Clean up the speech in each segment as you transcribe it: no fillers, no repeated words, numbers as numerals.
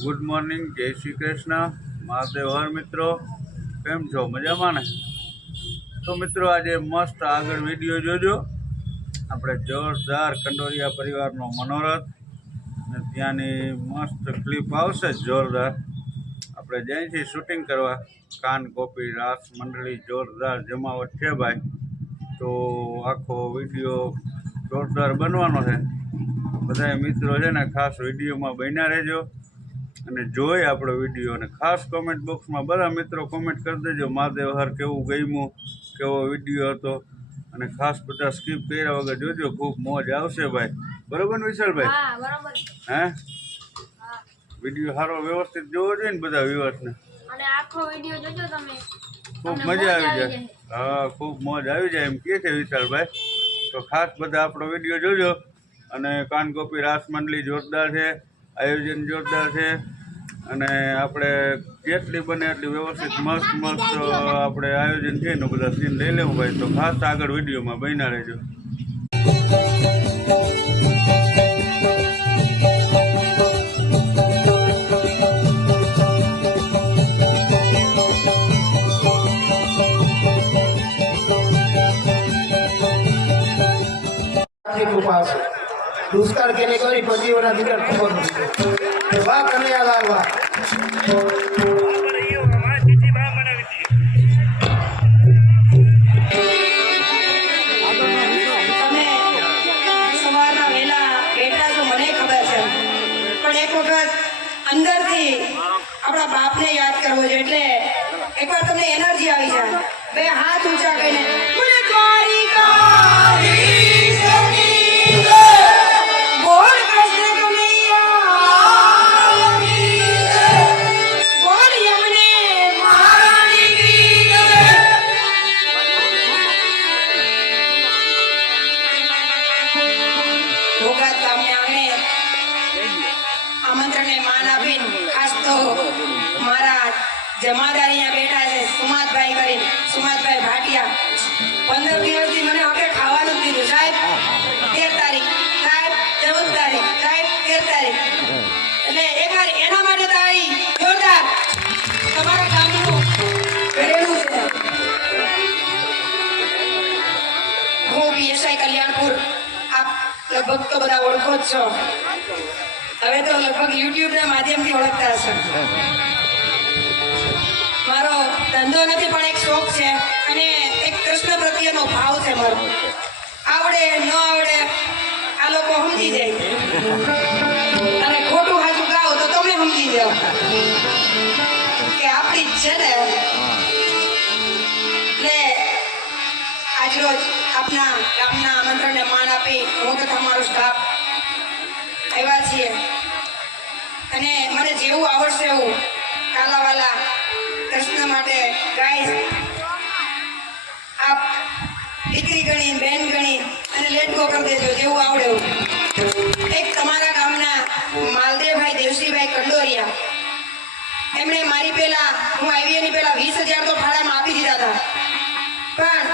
Good morning, જય શ્રી કૃષ્ણ, મહાદેવ હર મિત્રો. કેમ છો? મજામાં ને? તો મિત્રો આજે મસ્ત આગળ વિડીયો જોજો. આપણે જોરદાર કંડોરિયા પરિવારનો મનોરથ અને ત્યાંની મસ્ત ક્લિપ આવશે જોરદાર. આપણે જઈએ છીએ શૂટિંગ કરવા. કાન કોપી રાસ મંડળી જોરદાર જમાવટ છે ભાઈ. તો આખો વિડીયો જોરદાર બનવાનો છે. બધા મિત્રો છે ને ખાસ વિડીયોમાં બન્યા રહેજો અને જોઈ આપણો વિડીયો. અને ખાસ કોમેન્ટ બોક્સમાં બધા મિત્રો કોમેન્ટ કરી દેજો મહાદેવ હર કેવું ગમ્યું, કેવો વિડીયો હતો. અને ખાસ બધા સ્કીપ કર્યા વગર જોજો, ખૂબ મોજ આવશે ભાઈ. બરોબર ને વિશાલભાઈ? હે વિડીયો સારો વ્યવસ્થિત જોવો જોઈએ ને બધા વ્યુઅર્સને. અને આખો વિડીયો જોજો તમે, ખૂબ મજા આવી જાય. હા, ખૂબ મોજ આવી જાય એમ કહે છે વિશાલભાઈ. તો ખાસ બધા આપણો વિડીયો જોજો. અને કાનગોપી રાસ મંડળી જોરદાર છે, આયોજન જોરદાર છે. અને આપણે જેટલી બને એટલી વ્યવસ્થિત મસ્ત આપણે આયોજન છે એનું બધા સીન લઈ લેવું ભાઈ. તો ખાસ આગળ વિડીયોમાં બન્યા રહેજો. દુષ્કાળ કેને કરી પતિઓના દીકરા ખબર નથી. વાહ કનૈયાલાલ વાહ. સવારના વહેલા બેઠા છો મને ખબર છે, પણ એક વખત અંદરથી આપણા બાપને યાદ કરવો છે. એટલે એકવાર તમને એનર્જી આવી જાય. બે હાથ ઊંચા કરીને આમંત્રણને માન આપીને ખાસ તો મારા જમાદાર અહીંયા બેઠા છે, સુમાતભાઈ કરીને, સુમાતભાઈ ભાટિયા. 15 દિવસથી મને હવે ખાવાનું જ દીધું. સાહેબ 13 તારીખ, સાહેબ 14 તારીખ, સાહેબ 13 તારીખ. એટલે એકવાર એના માટે તારી જોરદાર તમારા ગામનું ઘરેલું છે. હું પીએસઆઈ કલ્યાણપુર, આપ લગભગ તો બધા ઓળખો જ છો. હવે તો લગભગ યુટ્યુબના માધ્યમથી ઓળખતા હશે. મારો ધંધો નથી પણ એક શોખ છે અને એક કૃષ્ણ પ્રત્યેનો ભાવ છે મારો. આવડે ન આવડે આ લોકો સમજી જાય અને ખોટું હાજુ ગાઓ તો તમે સમજી જાઓ કે આપણી જ છે ને. એટલે આજરોજ આપના ગામના આમંત્રણને માન આપી હું તથા મારો સ્ટાફ આવ્યા છીએ. અને મને જેવું આવડશે એવું કાલાવાલા કૃષ્ણ માટે ગાઈશ. આપ દીકરી ગણી, બેન ગણી અને લેટકો કરી દેજો જેવું આવડે એવું. એક તમારા ગામના માલદેવભાઈ દેવશ્રીભાઈ કંડોરિયા, એમણે મારી પહેલા હું આવી એની પહેલા 20,000 તો ભાડામાં આપી દીધા હતા. પણ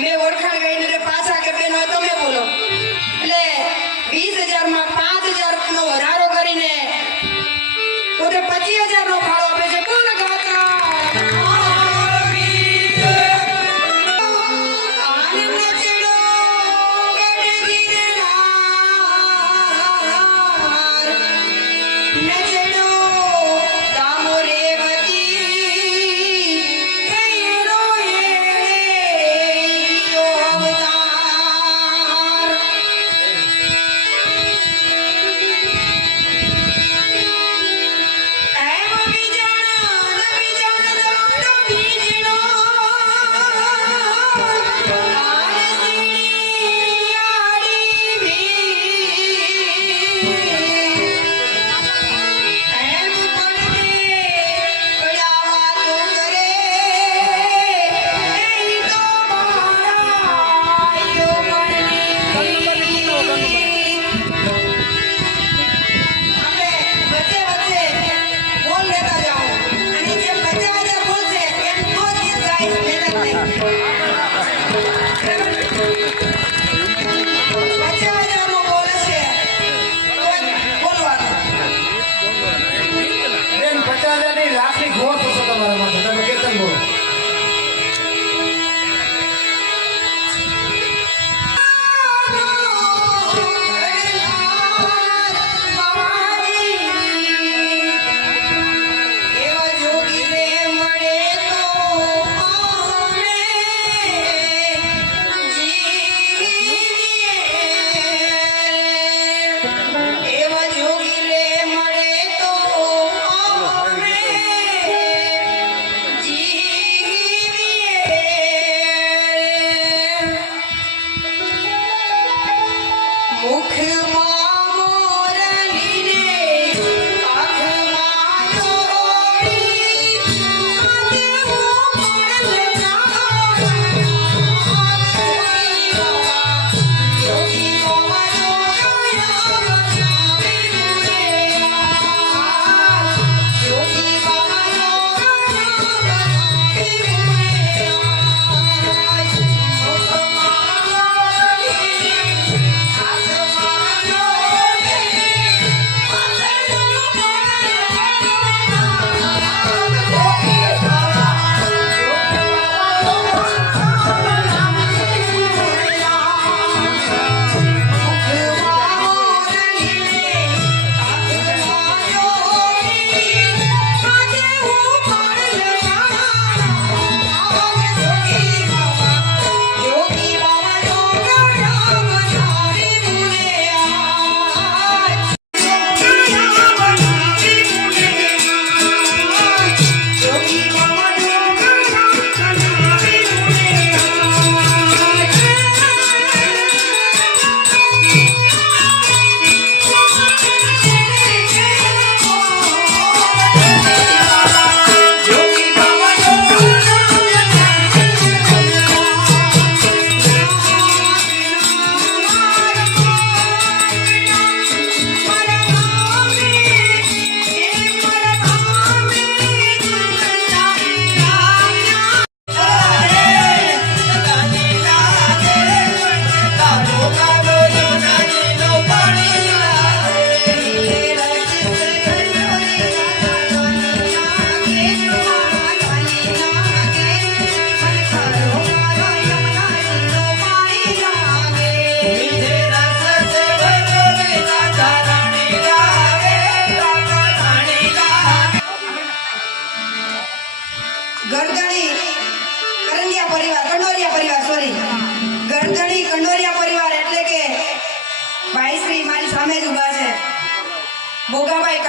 મેં ઓળખાણ ગઈ એટલે પાછા કે બેન હોય તમે બોલો. એટલે 20,000માં 5,000 નો વધારો કરીને પોતે 25,000 નો ફાળો આપે છે. કોણ ગાતા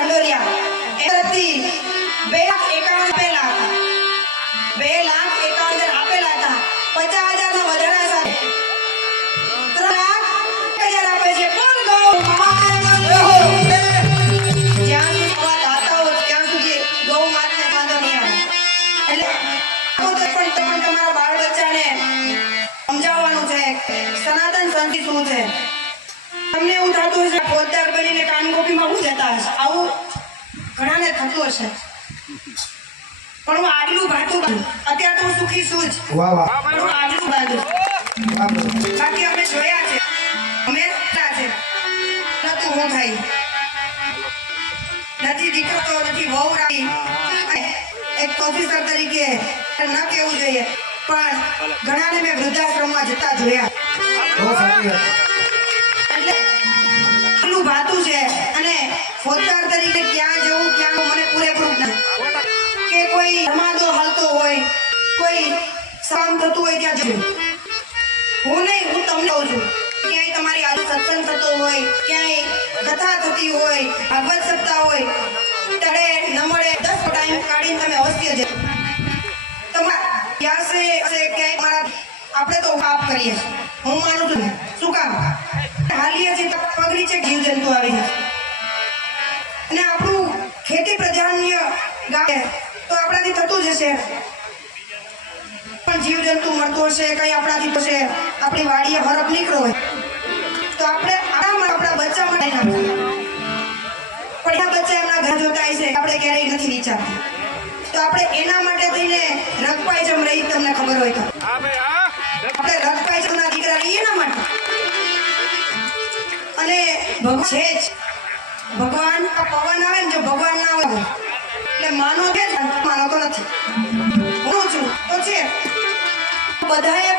કંડોરિયા એ તરફથી 2,51,000 આપેલા હતા. 2,51,000 આપેલા હતા. 50,000 ના વધારા સાથે 3,01,000 આપે છે. બોલ ગૌ માતા. જ્યાં સુધી આવા દાતાઓ ત્યાં સુધી ગૌ માતાને વાંધો નહીં આવે. એટલે પણ તમારા બાળ બચ્ચાને સમજાવવાનું છે સનાતન સંસ્કૃતિ શું છે. તમને એવું થતું હશે ફોજદાર બનીને કાનગોપીમાં હું જતા હશે. આવું ઘણાને થતું હશે. પણ હું આગલું ભાતું અત્યારે તો હું સુખી છું જ. વાહ વાહ પણ હું આગલું ભાતું વાહ બાકી અમે જોયા છે અમે જોયા છે નતું હું થઈ નથી દીકરો તો નથી વહુ રાખી. એક ઓફિસર તરીકે ન કહેવું જોઈએ પણ ઘણાને મેં વૃદ્ધાશ્રમમાં જતા જોયા. બહુ સાચી વાત એટલે એટલું ભાતું છે અને ફોજદાર તરીકે ક્યાં જવું ક્યાં મને પૂરેપૂરું નથી કે કોઈ ધર્માદો હાલતો હોય કોઈ કામ થતું હોય ત્યાં જવું. હું નહીં હું તમને કહું છું ક્યાંય તમારી આજુ સત્સંગ થતો હોય ક્યાંય કથા થતી હોય ભાગવત સપ્તાહ હોય ત્યારે ન મળે 10 ટાઈમ કાઢીને તમે અવશ્ય જજો. તમારા ક્યાંસે ક્યાંય મારા આપણે તો પાપ કરીએ હું માનું છું ને. શું કામ હાલીએ છીએ પગ નીચે જીવજંતુ આવી જાય અને આપણું ખેતી પ્રધાન્ય ગામ તો આપણાથી થતું જ હશે પણ જીવજંતુ મળતું હશે કંઈ આપણાથી થશે આપણી વાડીએ હરફ નીકળો હોય તો આપણે આરામમાં આપણા બચ્ચા માટે નાખીએ પણ એના બચ્ચા એમના ઘર જોતા હશે આપણે ક્યારેય નથી વિચારતા. તો આપણે એના માટે થઈને રખપાઈ જમ રહી તમને ખબર હોય તો આપણે રખપાઈ જમના દીકરા રહીએ એના માટે અને ભગવાન છે જ ભગવાન આ પવન આવે ને જો ભગવાન ના આવે એટલે માનો છે માનો તો નથી હું છું તો છે બધાએ